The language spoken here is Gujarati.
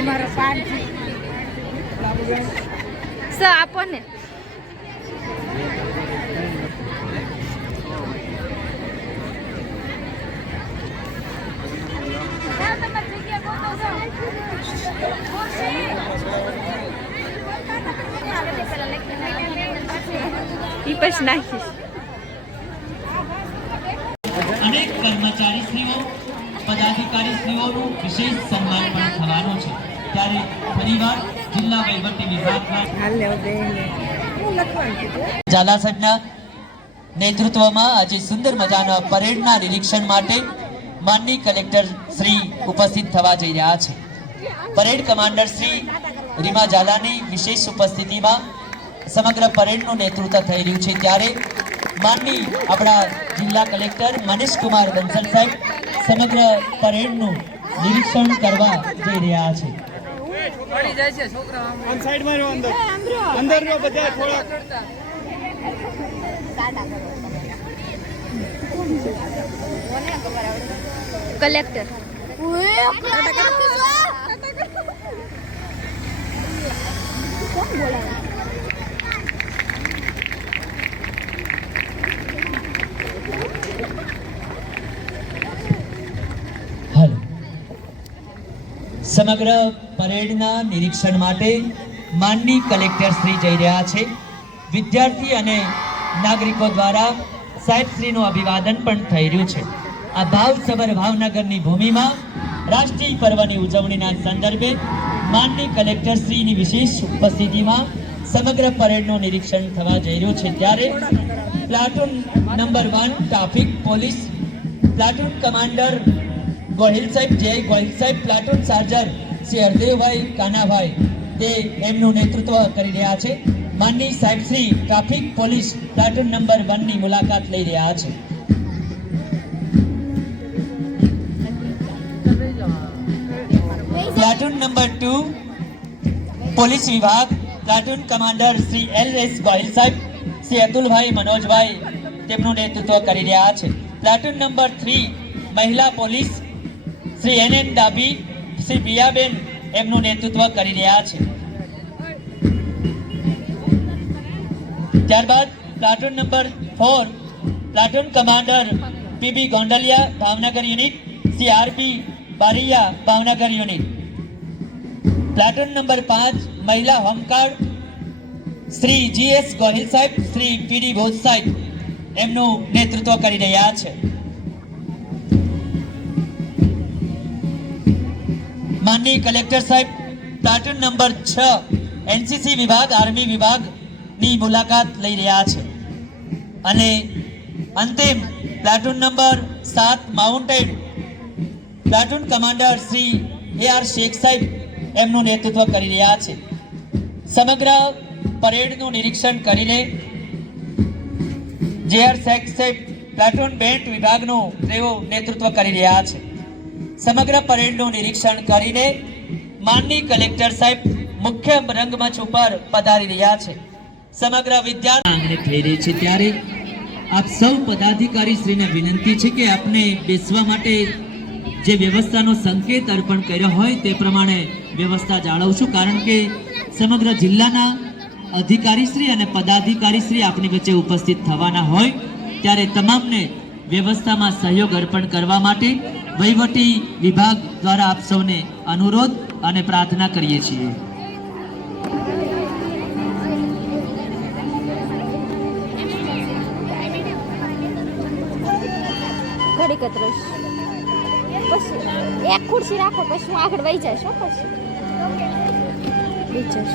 અમારો પાંચ સ આપો ને પછી નાખીશ. અનેક પદાધિકારી શ્રીઓનું વિશેષ સન્માન પણ થવાનું છે. ત્યારે ફરીવાર જિલ્લા વહીવટી વિભાગના ઝાલા સાહેબના નેતૃત્વમાં આજે સુંદર મજાના પરેડના નિરીક્ષણ માટે માનની કલેક્ટર શ્રી ઉપસ્થિત થવા જઈ રહ્યા છે. પરેડ કમાન્ડર શ્રી રીમા ઝાલાની વિશેષ ઉપસ્થિતિમાં સમગ્ર પરેડનું નેતૃત્વ થઈ રહ્યું છે ત્યારે માનની આપણા જિલ્લા કલેક્ટર મનીષ કુમાર બંસલ સાહેબ સમગ્ર પરેડનું નિરીક્ષણ કરવા જઈ રહ્યા છે. કલેક્ટર. કોણ રહ્યો સમગ્ર પરેડના નિરીક્ષણ માટે માનની કલેક્ટર શ્રી જઈ રહ્યા છે. વિદ્યાર્થી અને નાગરિકો દ્વારા સાહેબશ્રીનું અભિવાદન પણ થઈ રહ્યું છે. આ ભાવસભર ભાવનગરની ભૂમિમાં રાષ્ટ્રીય પર્વની ઉજવણીના સંદર્ભે માનની કલેક્ટર શ્રીની વિશેષ ઉપસ્થિતિમાં સમગ્ર પરેડનું નિરીક્ષણ થવા જઈ રહ્યું છે. ત્યારે platoon number one traffic police platoon commander Gohil સાહેબ, જય ગોહિલ સાહેબ, પ્લાટૂન સાર્જર શ્રી હરદેવભાઈ કાનાભાઈ. તે એમનું નેતૃત્વ કરી રહ્યા છે. માનની સાહેબ Shri traffic police platoon number વનની મુલાકાત લઈ રહ્યા છે. પ્લાટૂન નંબર ટુ, પોલીસ વિભાગ, platoon commander Shri L S Gohil સાહેબ, શ્રી અતુલભાઈ મનોજભાઈ તેમનું નેતૃત્વ કરી રહ્યા છે. પ્લાટૂન નંબર થ્રી, મહિલા police Shri N N Dabhi, Shri Biyaben એમનું નેતૃત્વ કરી રહ્યા છે. ત્યારબાદ platoon number four, platoon commander P B Gondaliya Bhavnagar unit Shri R P Bariya Bhavnagar unit. Platoon number પાંચ, મહિલા હોમગાર્ડ શ્રી જીએસ ગોહિલ સાહેબ, શ્રી પીડી ભોજ સાહેબ એમનું નેતૃત્વ કરી રહ્યા છે. માનની કલેક્ટર સાહેબ, પ્લાટૂન નંબર છ, એનસીસી વિભાગ, આર્મી વિભાગની મુલાકાત લઈ રહ્યા છે. અને અંતિમ પ્લાટૂન નંબર સાત, mounted platoon commander Shri A R Shaikh સાહેબ એમનું નેતૃત્વ કરી રહ્યા છે. સમગ્ર પરેડનું નિરીક્ષણ કરીને જે આર શેખ સાહેબ પ્લાટૂન બેન્ટ વિભાગનું તેઓ નેતૃત્વ કરી રહ્યા છે. સમગ્ર પરેડનું નિરીક્ષણ કરીને માનની કલેક્ટર સાહેબ મુખ્ય રંગમંચ ઉપર પધારી રહ્યા છે. સમગ્ર વિદ્યાર્થી થઈ રહી છે ત્યારે આપ સૌ પદાધિકારી શ્રીને વિનંતી છે કે આપને બેસવા માટે જે વ્યવસ્થાનો સંકેત અર્પણ કર્યો હોય તે પ્રમાણે વ્યવસ્થા જાળવશું કારણ કે સમગ્ર જિલ્લાના અધિકારીશ્રી અને પદાધિકારીશ્રી આપની વચ્ચે ઉપસ્થિત થવાના હોય ત્યારે તમામને વ્યવસ્થામાં સહયોગ અર્પણ કરવા માટે વહીવટી વિભાગ દ્વારા આપ સૌને અનુરોધ અને પ્રાર્થના કરીએ છીએ. ઘડી કતરશ એક ખુરશી રાખો, પછી હું આગળ વહી જઈશ પછી. વહી જઈશ.